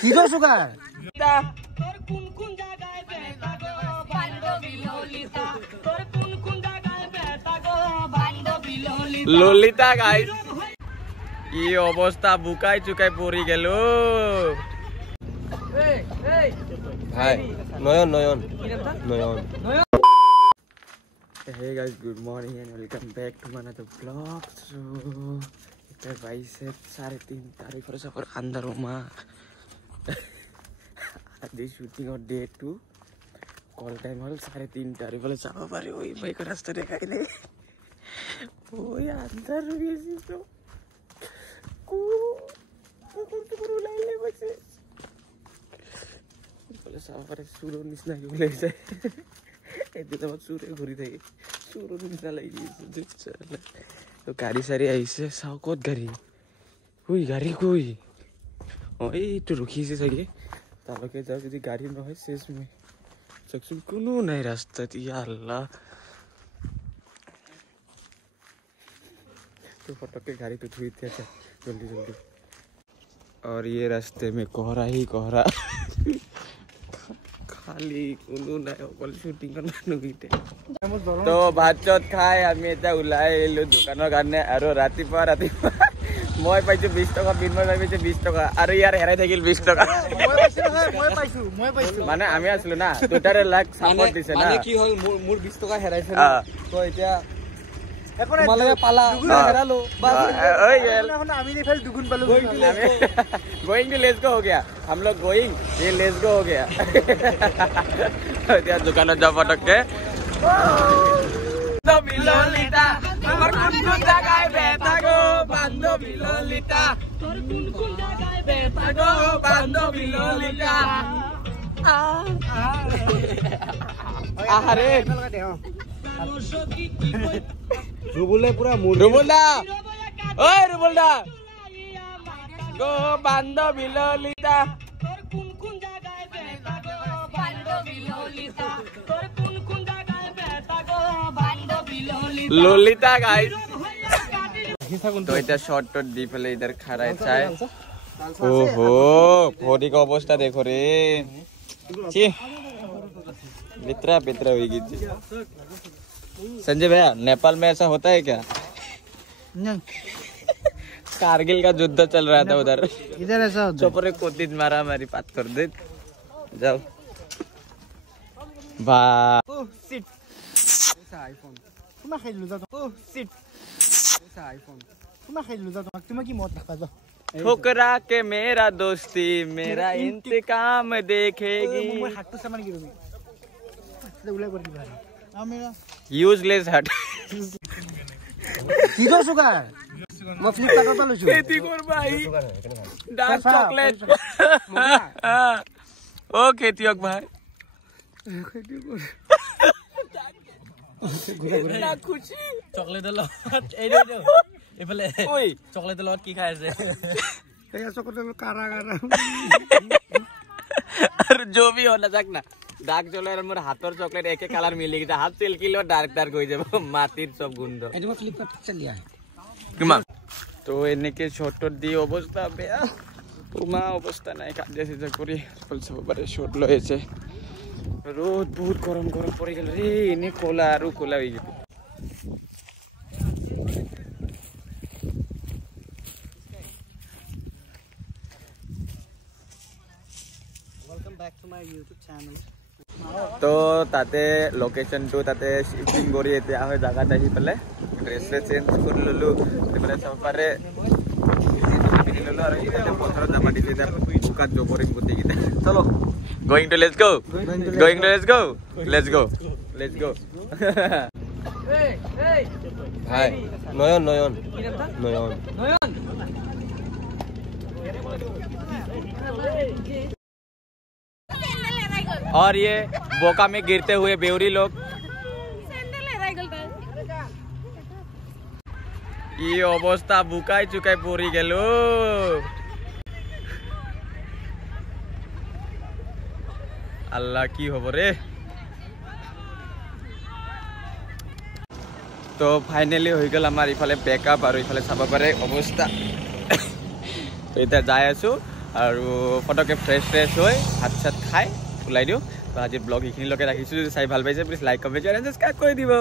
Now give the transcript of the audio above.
কি দৰ সুগাৰ তোর কোন কোন জায়গায় বেটা গো বান্ধবী ললিতা তোর কোন কোন জায়গায় বেটা গো বান্ধবী ললিতা ললিতা গাইস কি অবস্থা বুকাই চুকাই পড়ি গেল ভাই নয়ন নয়ন নয়ন Hey guys, good morning and welcome back to another vlog. So, it's bicep 3:30 तारीख और सफर अंदर होमा. This shooting on day 2. Call time हल 3:30 तारीख वाले साहब बारे वही भाई का रास्ता देखा ही नहीं. वो यार अंदर भी ऐसी तो. करू लाइले बचे. वाले साहब बारे सुरो निस्ना क्यों ले जाए. এতে তো চুরে ঘুরি থাকে চুরো নিচা লাগি তো গাড়ি সারি আইছে চাও ক'ত গাড়ি কই গাড়ি কই ও এইটো ৰখিছে চাগে তালৈকে যাওঁ যদি গাড়ী নহয় শেষ মই চাকচোন কোনো নাই ৰাস্তাত ইয়া আল্লাহ तो फटक के गाड़ी तो धुई थे जल्दी जल्दी और ये रास्ते में कोहरा ही कोहरा खाली কোনো নাই অকল শুটিং কাৰণে গিতে তো ভাত চত খাই আমি এটা ওলাই এলো দোকানৰ কাৰণে আৰু ৰাতিপুৱা মই পাইছো 20 টকা বিনময় পাইছে 20 টকা আৰু ইয়াৰ হেৰাই থাকিল 20 টকা মই পাইছো মানে আমি আছিলো না দুটাৰে লাখ সাপোৰ্ট দিছে না মানে কি হল মোৰ 20 টকা হেৰাইছে তো এতিয়া তোমালোকে পালা হেৰালো বাস ওই এখন আমি নিফাল দুগুণ পালো गोइंग टू लेट्स गो हो गया हम लोग गोइंग ये लेट्स गो हो गया त्या दुकानात जा फटक के बांधवी ललिता আমার কোন কোন জায়গায় বেটা গো বান্ধবী ললিতা তোর কোন কোন জায়গায় বেটা গো বান্ধবী ললিতা আরে রুবুলে পুরা মুড রুবুলদা ওই রুবুলদা গো বান্ধবী ললিতা তোর কোন কোন জায়গায় বেটা গো বান্ধবী ললিতা তোর কোন কোন জায়গায় বেটা গো বান্ধবী ললিতা ললিতা গাইস তো এটা শর্ট টট দি ফেলে इधर खड़ा है चाय ओहो बॉडी का अवस्था देखो रे छी बितरा बितरा हुई गई संजय भैया नेपाल में ऐसा होता है क्या नहीं कारगिल का युद्ध चल रहा था उधर इधर ऐसा होता चोपरे कोतित मारा हमारी बात कर दे जाओ वाह ओह सिट ऐसा आईफोन तुम खेल लो जाओ ओह सिट ऐसा आईफोन तुम खेल लो जाओ तुम की मौत दिखा दो ठुकरा के मेरा दोस्ती मेरा इंतकाम देखेगी मैं हाथ तो सामान गिरो मैं उले कर दिया आ मेरा यूजलेस हट की दर सुगार मैं फ्लिपकार्ट ত লৈছো खेती कर भाई डार्क चॉकलेट ओ खेतियक भाई ना खुशी চকলেট লগত এই দে এফালে ওই চকলেট লগত কি খাই আছে এই চকলেট কারা কারা और जो भी हो ना सक ना डार्क चॉकलेट और मोर हाथर चॉकलेट एक कलर मिली गई हाथ सेल किलो डार्क डार्क हो जाबो माटिर सब गुंड এটা মই ফ্লিপকার্ট চলিয়া কিমান তো এনেকে শর্ট দি অবস্থা বেয়া তোমা অবস্থা নাই কাজে সিজা করি ফলসব বারে শর্ট লয়েছে রোদ বহুত গরম গরম পড়ে গেল রে এনে কোলা আর কোলা হই গেল welcome back to my YouTube channel তো তাতে লোকেশন টু তাতে শিফটিং কৰি এতিয়া হয় জায়গাত আহি পেলে ড্ৰেস চেঞ্জ কৰি ললো এবাৰে সবাৰে পিনি ললো আৰু এটা পথৰ জামা দিছে তাৰ বুকাত জবৰিং গুটি গিতে চলো going to let's go going to let's go let's go let's go এই এই ভাই নয়ন নয়ন নয়ন নয়ন और ये बोका में गिरते हुए बेवरी लोग ये अवस्था बुकाई चुकाई पड़ी गल अल्लाह की हब रे तो फाइनली हो गल आमार इफाले बैकअप और इफाले चाब पारे अवस्था तो इतना जाय आसो আৰু ফটকে ফ্ৰেছ হৈ ভাত চাত খাই ওলাই দিওঁ। তো আজি ব্লগ এইখিনিলৈকে ৰাখিছোঁ। যদি চাই ভাল পাইছে please like comment and subscribe কৰি দিব।